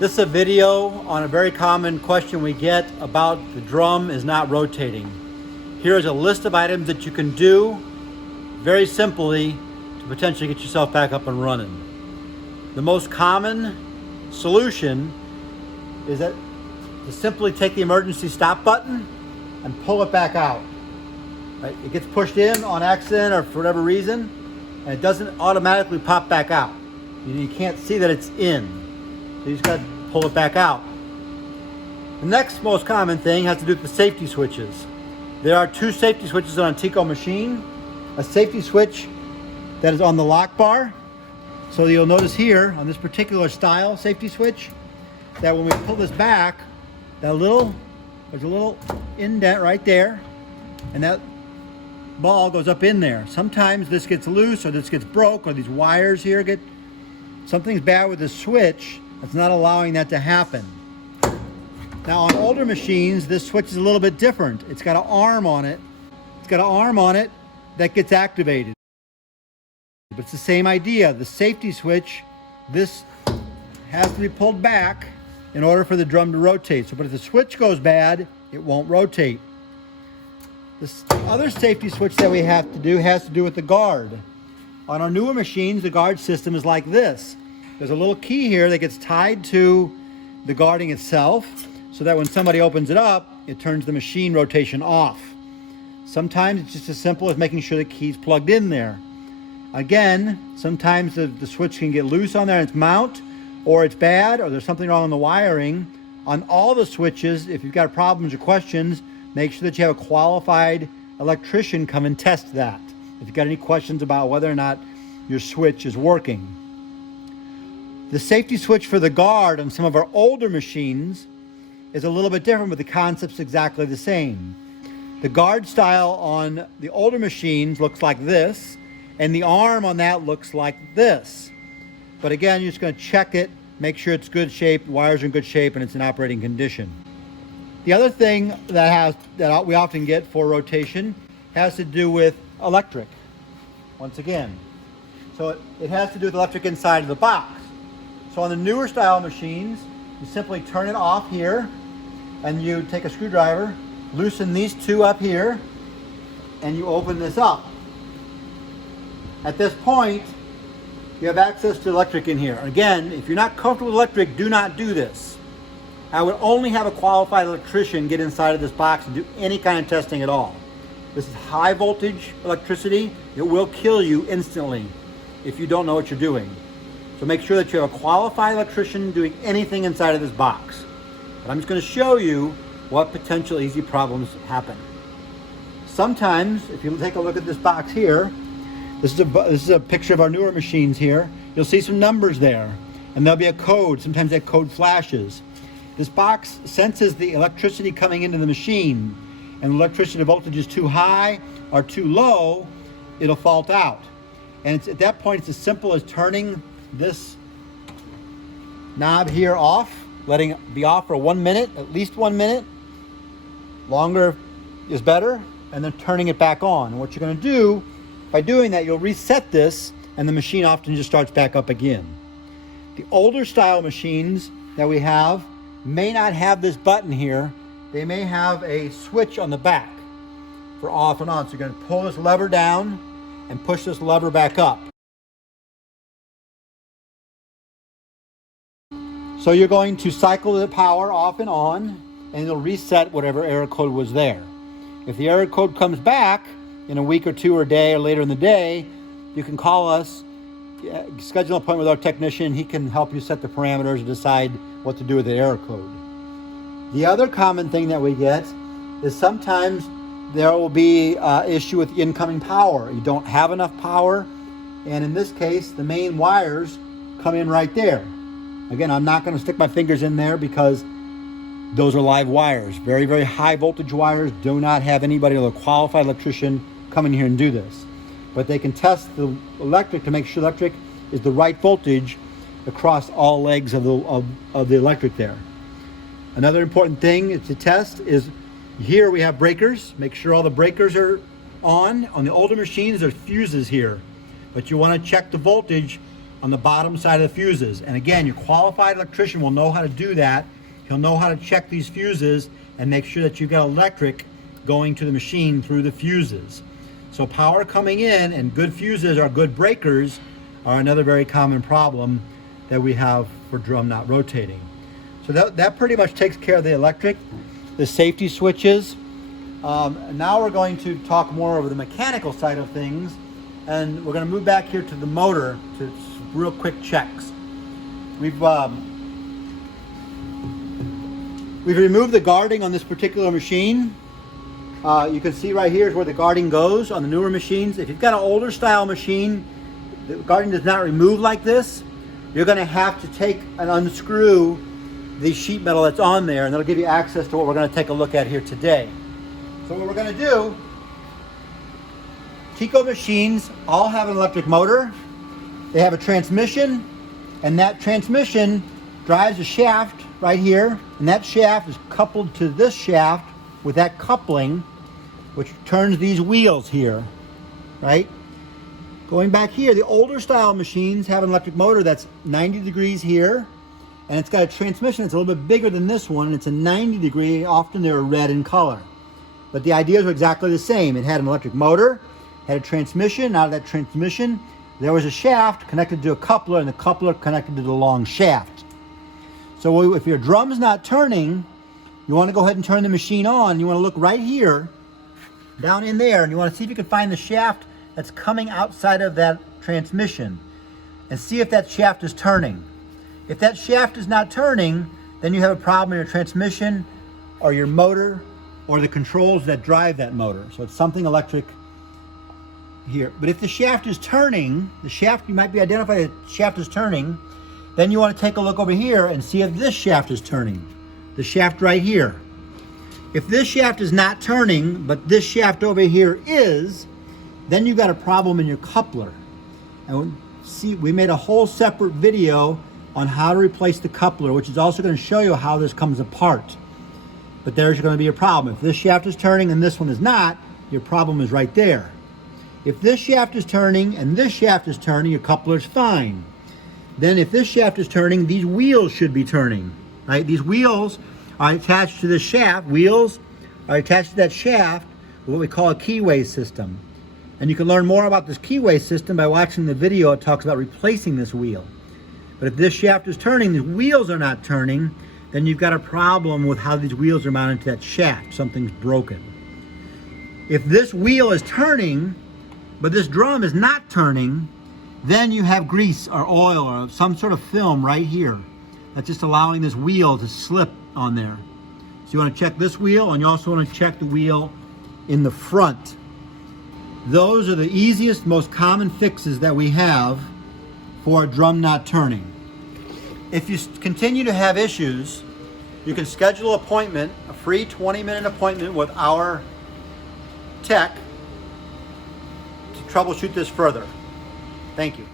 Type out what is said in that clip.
This is a video on a very common question we get about the drum is not rotating. Here is a list of items that you can do very simply to potentially get yourself back up and running. The most common solution is that to simply take the emergency stop button and pull it back out. Right? It gets pushed in on accident or for whatever reason, and it doesn't automatically pop back out. You can't see that it's in. So you just got to pull it back out. The next most common thing has to do with the safety switches. There are two safety switches on a Teco machine. A safety switch that is on the lock bar. So you'll notice here on this particular style safety switch that when we pull this back, there's a little indent right there, and that ball goes up in there. Sometimes this gets loose or this gets broke or these wires here something's bad with the switch that's not allowing that to happen. Now on older machines, this switch is a little bit different. It's got an arm on it. It's got an arm on it that gets activated. But it's the same idea. The safety switch, this has to be pulled back in order for the drum to rotate. But if the switch goes bad, it won't rotate. This other safety switch that we have to do has to do with the guard. On our newer machines, the guard system is like this. There's a little key here that gets tied to the guarding itself so that when somebody opens it up, it turns the machine rotation off. Sometimes it's just as simple as making sure the key's plugged in there. Again, sometimes the switch can get loose on there and its mount, or it's bad, or there's something wrong in the wiring. On all the switches, if you've got problems or questions, make sure that you have a qualified electrician come and test that. If you've got any questions about whether or not your switch is working. The safety switch for the guard on some of our older machines is a little bit different, but the concept's exactly the same. The guard style on the older machines looks like this, and the arm on that looks like this. But again, you're just going to check it, make sure it's good shape, the wires are in good shape, and it's in operating condition. The other thing that we often get for rotation has to do with electric, once again. So it has to do with electric inside of the box. So on the newer style machines, you simply turn it off here, and you take a screwdriver, loosen these two up here, and you open this up. At this point, you have access to electric in here. Again, if you're not comfortable with electric, do not do this. I would only have a qualified electrician get inside of this box and do any kind of testing at all. This is high voltage electricity. It will kill you instantly if you don't know what you're doing. So make sure that you have a qualified electrician doing anything inside of this box. But I'm just going to show you what potential easy problems happen. Sometimes, if you take a look at this box here, this is a picture of our newer machines here. You'll see some numbers there, and there'll be a code. Sometimes that code flashes. This box senses the electricity coming into the machine, and the electricity voltage is too high or too low, it'll fault out. And at that point, it's as simple as turning this knob here off, letting it be off for 1 minute, at least 1 minute. Longer is better, and then turning it back on. And what you're going to do, by doing that, you'll reset this, and the machine often just starts back up again. The older style machines that we have may not have this button here. They may have a switch on the back for off and on. So you're going to pull this lever down and push this lever back up. So you're going to cycle the power off and on, and it'll reset whatever error code was there. If the error code comes back in a week or two or a day or later in the day, you can call us, schedule an appointment with our technician. He can help you set the parameters and decide what to do with the error code. The other common thing that we get is sometimes there will be an issue with the incoming power. You don't have enough power, and in this case, the main wires come in right there. Again, I'm not going to stick my fingers in there because those are live wires. Very, very high voltage wires. Do not have anybody, a qualified electrician, come in here and do this. But they can test the electric to make sure electric is the right voltage across all legs of the electric there. Another important thing to test is here we have breakers. Make sure all the breakers are on. On the older machines, there's fuses here. But you want to check the voltage on the bottom side of the fuses. And again, your qualified electrician will know how to do that. He'll know how to check these fuses and make sure that you've got electric going to the machine through the fuses. So power coming in and good fuses or good breakers are another very common problem that we have for drum not rotating. So that pretty much takes care of the electric, the safety switches. Now we're going to talk more over the mechanical side of things, and we're going to move back here to the motor to real quick checks. We've removed the guarding on this particular machine. You can see right here is where the guarding goes on the newer machines. If you've got an older style machine, the guarding does not remove like this. You're going to have to take and unscrew the sheet metal that's on there, and that'll give you access to what we're going to take a look at here today. So what we're going to do, Teco machines all have an electric motor. They have a transmission, and that transmission drives a shaft right here, and that shaft is coupled to this shaft with that coupling, which turns these wheels here, right? Going back here, the older style machines have an electric motor that's 90 degrees here, and it's got a transmission that's a little bit bigger than this one, and it's a 90 degree, often they're red in color. But the ideas were exactly the same. It had an electric motor, had a transmission. Out of that transmission, there was a shaft connected to a coupler, and the coupler connected to the long shaft. So if your drum's not turning, you want to go ahead and turn the machine on. You want to look right here, down in there, and you want to see if you can find the shaft that's coming outside of that transmission, and see if that shaft is turning. If that shaft is not turning, then you have a problem in your transmission or your motor or the controls that drive that motor. So it's something electric here. But if the shaft is turning, you might be identified that the shaft is turning, then you want to take a look over here and see if this shaft is turning. The shaft right here. If this shaft is not turning, but this shaft over here is, then you've got a problem in your coupler. And see, we made a whole separate video on how to replace the coupler, which is also going to show you how this comes apart. But there's going to be a problem. If this shaft is turning and this one is not, your problem is right there. If this shaft is turning and this shaft is turning, your coupler is fine. Then if this shaft is turning, these wheels should be turning, right? These wheels are attached to the shaft. Wheels are attached to that shaft with what we call a keyway system. And you can learn more about this keyway system by watching the video. It talks about replacing this wheel. But if this shaft is turning, the wheels are not turning, then you've got a problem with how these wheels are mounted to that shaft. Something's broken. If this wheel is turning, but this drum is not turning, then you have grease or oil or some sort of film right here that's just allowing this wheel to slip on there. So you want to check this wheel, and you also want to check the wheel in the front. Those are the easiest, most common fixes that we have for a drum not turning. If you continue to have issues, you can schedule an appointment, a free 20-minute appointment with our tech to troubleshoot this further. Thank you.